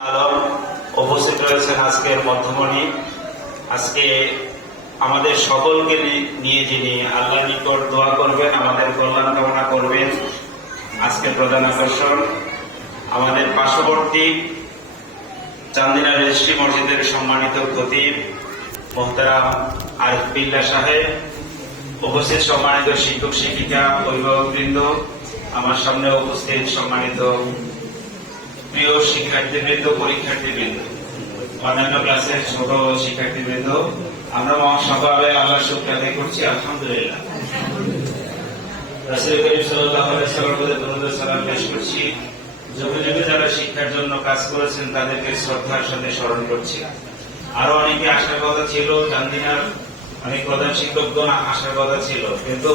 আলম উপস্থিত রয়েছেন আজকের মধ্যমণি। আজকে আমাদের সকলকে নিয়ে যিনি আল্লাহ নিকট দোয়া করবেন, আমাদের কল্যাণ কামনা করবেন, আজকের প্রধান আকর্ষণ, আমাদের পার্শ্ববর্তী চান্দিনা রেজিস্ট্রি মসজিদের সম্মানিত খতিব মোহতারাম আরিফ বিল্লা সাহেব, উপস্থিত সম্মানিত শিক্ষক শিক্ষিকা অভিভাবকবৃন্দ, আমার সামনে উপস্থিত সম্মানিত প্রিয় শিক্ষার্থীবৃন্দ, পরীক্ষার্থীবৃন্দ, অন্যান্য ক্লাসের ছোট শিক্ষার্থীবৃন্দ, আমরা সকালে আল্লাহ শুক্র আদায় করছি, আলহামদুলিল্লাহ। যারা শিক্ষার জন্য কাজ করেছেন, তাদেরকে শ্রদ্ধার সাথে স্মরণ করছি। আরও অনেকে আসার কথা ছিল অনেক প্রধান শিক্ষকগণ আসার কথা ছিল, কিন্তু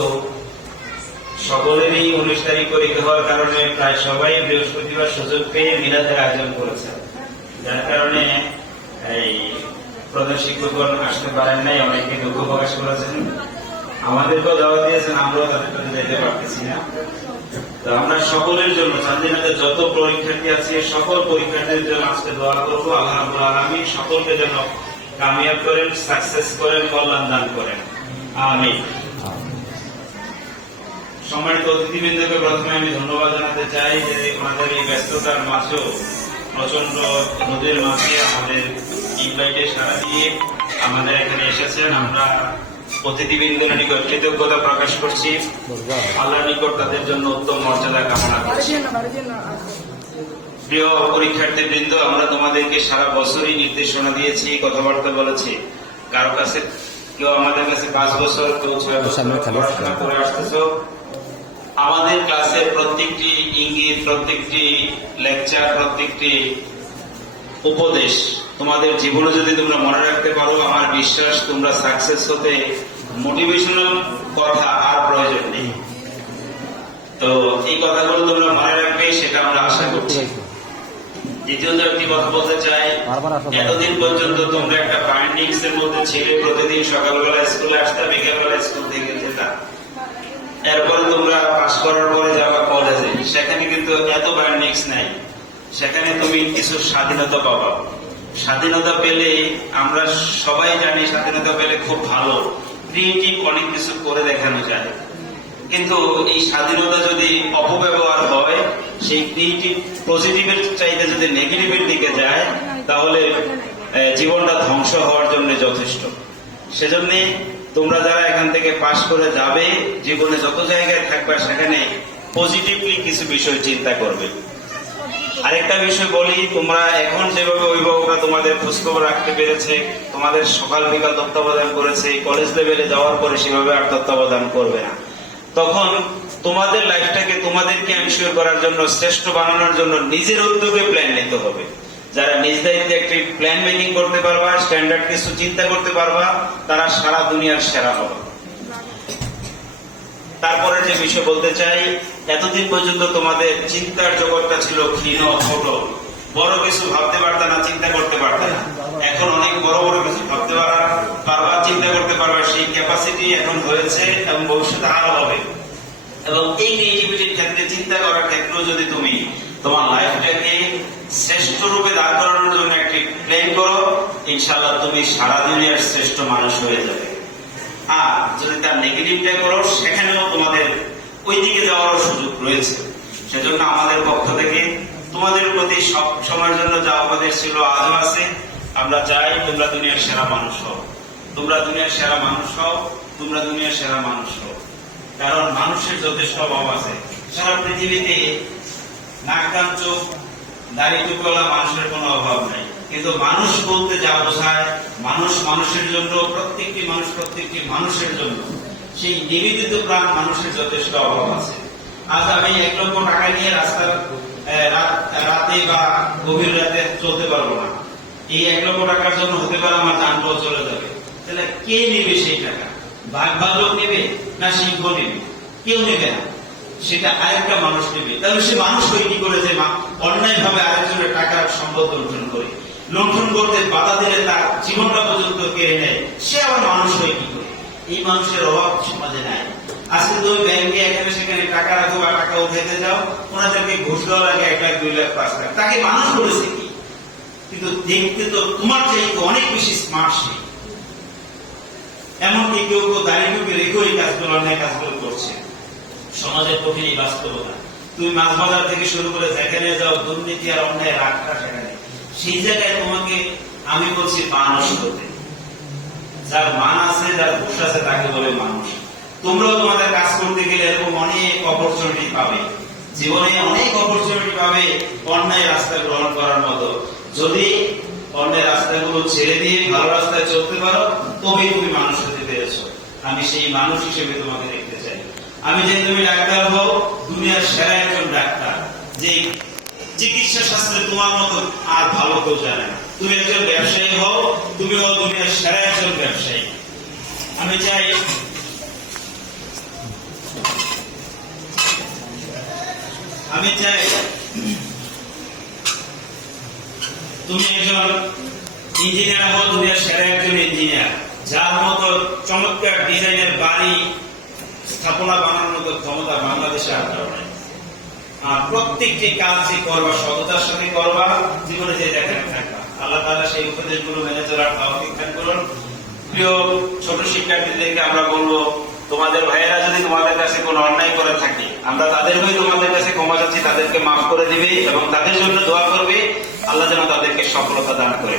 সকলেরই উনিশ তারিখ পরীক্ষা হওয়ার কারণে প্রায় সবাই বৃহস্পতিবার সুযোগ পেয়ে মিলাদের আয়োজন করেছেন যার কারণে এই প্রধান শিক্ষকগণ আসতে পারেন নাই, অনেকে দুঃখ প্রকাশ করেছেন। আমাদেরকেও দেওয়া দিয়েছেন, আমরাও তাদের কাছে যেতে পারতেছি না। তো আমরা সকলের জন্য, চান্দিনাতে যত পরীক্ষার্থী আছে, সকল পরীক্ষার্থীর জন্য আজকে দোয়া করব। আল্লাহ রাব্বুল আলামিন সকলকে যেন কামিয়াব করেন সাকসেস করেন, কল্যাণ দান করেন। আমিন। সম্মানিত অতিথিবৃন্দকে প্রথমে আমি ধন্যবাদ জানাতে চাই যে আমাদের এই ব্যস্ততার মাঝেও প্রচণ্ড নদীর মাঝে আমাদের ইনভাইটে সারা দিয়ে আমাদের এখানে এসেছেন। আমরা অতিথিবৃন্দের নিকট কৃতজ্ঞতা প্রকাশ করছি। আল্লাহর নিকট তাদের জন্য উত্তম মর্যাদা কামনা করছি। প্রিয় পরীক্ষার্থী বৃন্দ আমরা তোমাদেরকে সারা বছরই নির্দেশনা দিয়েছি কথাবার্তা বলেছি। কারও কাছে কেউ আমাদের কাছে পাঁচ বছর কেউ ছয় বছর পড়াশোনা করে আসতেছ। আমাদের ক্লাসের প্রত্যেকটি ইঙ্গিত প্রত্যেকটি লেকচার প্রত্যেকটি উপদেশ তোমাদের জীবনে যদি তোমরা মনে রাখতে পারো আমার বিশ্বাস তোমরা সাকসেস হতে মোটিভেশনাল কথা আর প্রয়োজন নেই। তো এই কথাগুলো তোমরা মনে রাখবে সেটা আমরা আশা করছি। দ্বিতীয়ত একটি কথা বলতে চাই এতদিন পর্যন্ত তোমরা একটা বাইন্ডিংস এর মধ্যে ছিলে প্রতিদিন সকালবেলা স্কুলে আসতে বিকেলবেলা স্কুল থেকে যেতা এরপরে তোমরা পাশ করার পরে যাবা কলেজে সেখানে কিন্তু এত বাইন্ডিংস নাই। সেখানে তুমি কিছু স্বাধীনতা পাবা। স্বাধীনতা পেলে আমরা সবাই জানি স্বাধীনতা পেলে খুব ভালো। ক্রিয়েটিভ অনেক কিছু করে দেখানো যায়। কিন্তু এই স্বাধীনতা যদি অপব্যবহার হয়, সেই ক্রিয়েটিভ পজিটিভের চাইতে যদি নেগেটিভের দিকে যায়, তাহলে জীবনটা ধ্বংস হওয়ার জন্য যথেষ্ট। সেজন্য তোমরা যারা এখান থেকে পাশ করে যাবে, জীবনে যত জায়গায় থাকবে, সেখানে পজিটিভলি কিছু বিষয় চিন্তা করবে। আরেকটা বিষয় বলি, তোমরা এখন যেভাবে অভিভাবকরা তোমাদের খোঁজখবর রাখতে পেরেছে, তোমাদের সকাল বিকাল তত্ত্বাবধান করেছে কলেজ লেভেলে যাওয়ার পরে সেভাবে আর তত্ত্বাবধান করবে না। তখন তোমাদের লাইফটাকে তোমাদেরকে এনশিওর করার জন্য, শ্রেষ্ঠ বানানোর জন্য নিজের উদ্যোগে প্ল্যান নিতে হবে। যারা নিজ দায়িত্বে একটি প্ল্যান মেকিং করতে পারবা স্ট্যান্ডার্ড কিছু চিন্তা করতে পারবা, তারা সারা দুনিয়ার সেরা হবে। তারপরে যে বিষয় বলতে চাই, এতদিন পর্যন্ত তোমাদের চিন্তার জগৎটা ছিল ক্ষীণ ছোট। বড় কিছু ভাবতে পারতা না, চিন্তা করতে পারতা না। এখন অনেক বড় বড় কিছু ভাবতে পারা পারবা, চিন্তা করতে পারবা। সেই ক্যাপাসিটি এখন হয়েছে এবং ভবিষ্যতে আরও হবে। এবং এই ক্রিয়েটিভিটির ক্ষেত্রে চিন্তা করার ক্ষেত্রেও যদি তুমি তোমার লাইফটাকে শ্রেষ্ঠ রূপে দাঁড় করানোর জন্য একটি প্ল্যান করো ইনশাল্লাহ তুমি সারা দুনিয়ার শ্রেষ্ঠ মানুষ হয়ে যাবে। আর যদি তার নেগেটিভটা করো, সেখানেও তোমাদের ওই দিকে যাওয়ারও সুযোগ রয়েছে। সেজন্য আমাদের পক্ষ থেকে তোমাদের প্রতি সব সময়ের জন্য যা উপদেশ ছিল আজও আছে, আমরা চাই তোমরা দুনিয়ার সেরা মানুষ হও। তোমরা দুনিয়ার সেরা মানুষ হও, তোমরা দুনিয়ার সেরা মানুষ হও। কারণ মানুষের যথেষ্ট অভাব আছে। সারা পৃথিবীতে নাকান চোখ টুকলা মানুষের কোনো অভাব নাই। কিন্তু মানুষ বলতে যা বোঝায়, মানুষ মানুষের জন্য, প্রত্যেকটি মানুষ প্রত্যেকটি মানুষের জন্য। সেই নিবেদিত প্রাণ মানুষের যথেষ্ট অভাব আছে। আজ আমি এক লক্ষ টাকা নিয়ে রাস্তার রাতে বা গভীর রাতে চলতে পারব না। এই এক লক্ষ টাকার জন্য হতে পারে আমার যানটাও চলে যাবে। তাহলে কে নেবে সেই টাকা? বাঘ ভাল্লুক নেবে না সিংহ নেবে কেউ নেবে না। সেটা আরেকটা মানুষ নেবে। তাহলে সে মানুষ কি করে যে অন্যায় ভাবে আরেকজনের টাকার সম্পদ লুণ্ঠন করে। লুণ্ঠন করতে বাধা দিলে তার জীবনটা পর্যন্ত কেড়ে নেয়। সে আবার মানুষ হয়ে কি করে? এই মানুষের অভাব সমাজে নাই। আজকে তুমি ব্যাংকে এখানে সেখানে টাকা রাখো বা টাকা উঠাইতে যাও, ওনাদেরকে ঘুষ এক লাখ, দুই লাখ, পাঁচ লাখ। তাকে মানুষ বলেছে কি? কিন্তু দেখতে তো তোমার চাইতে অনেক বেশি স্মার্ট সে। এমনকি কেউ কেউ দাঁড়িয়ে টুপি রেখেও এই কাজগুলো, অন্যায় কাজগুলো করছে। সমাজের কঠিন বাস্তবতা। তুমি মাছ বাজার থেকে শুরু করে যেখানে যাও, দুর্নীতি আর অন্যায় রাখটা সেখানে। সেই জায়গায় তোমাকে, আমি বলছি মানুষ হতে যার মান আছে, যার ঘুষ আছে, তাকে বলে মানুষ। তোমরাও তোমাদের কাজ করতে গেলে এরকম অনেক অপরচুনিটি পাবে। জীবনে অনেক অপরচুনিটি পাবে অন্যায় রাস্তা গ্রহণ করার মতো। যদি অন্যায় রাস্তাগুলো ছেড়ে দিয়ে ভালো রাস্তায় চলতে পারো, তবেই তুমি মানুষ হতে পেরেছ। আমি সেই মানুষ হিসেবে তোমাকে আমি যে তুমি ডাক্তার হও, দুনিয়ার সেরা একজন ডাক্তার। যে চিকিৎসা শাস্ত্রে তোমার মতো আর ভালো কেউ জানে তুমি একজন ব্যবসায়ী হও, তুমিও দুনিয়ার সেরা একজন ব্যবসায়ী। আমি চাই আমি চাই তুমি একজন ইঞ্জিনিয়ার হও, দুনিয়ার সেরা একজন ইঞ্জিনিয়ার। যার মতো চমৎকার ডিজাইনের বাড়ি স্থাপনা বানানোর মতো ক্ষমতা বাংলাদেশে আর কারও নাই। আর প্রত্যেকটি যে করবা, সততার সাথে করবা, জীবনে যে দেখাতে থাকবা। আল্লাহ তাআলা সেই উপদেশগুলো মেনে চলার দান করুন। প্রিয় ছোট শিক্ষার্থীদেরকে আমরা বলব, তোমাদের ভাইয়েরা যদি তোমাদের কাছে কোনো অন্যায় করে থাকে, আমরা তাদের হয়ে তোমাদের কাছে ক্ষমা চাচ্ছি, তাদেরকে মাফ করে দিবে এবং তাদের জন্য দোয়া করবে। আল্লাহ যেন তাদেরকে সফলতা দান করে।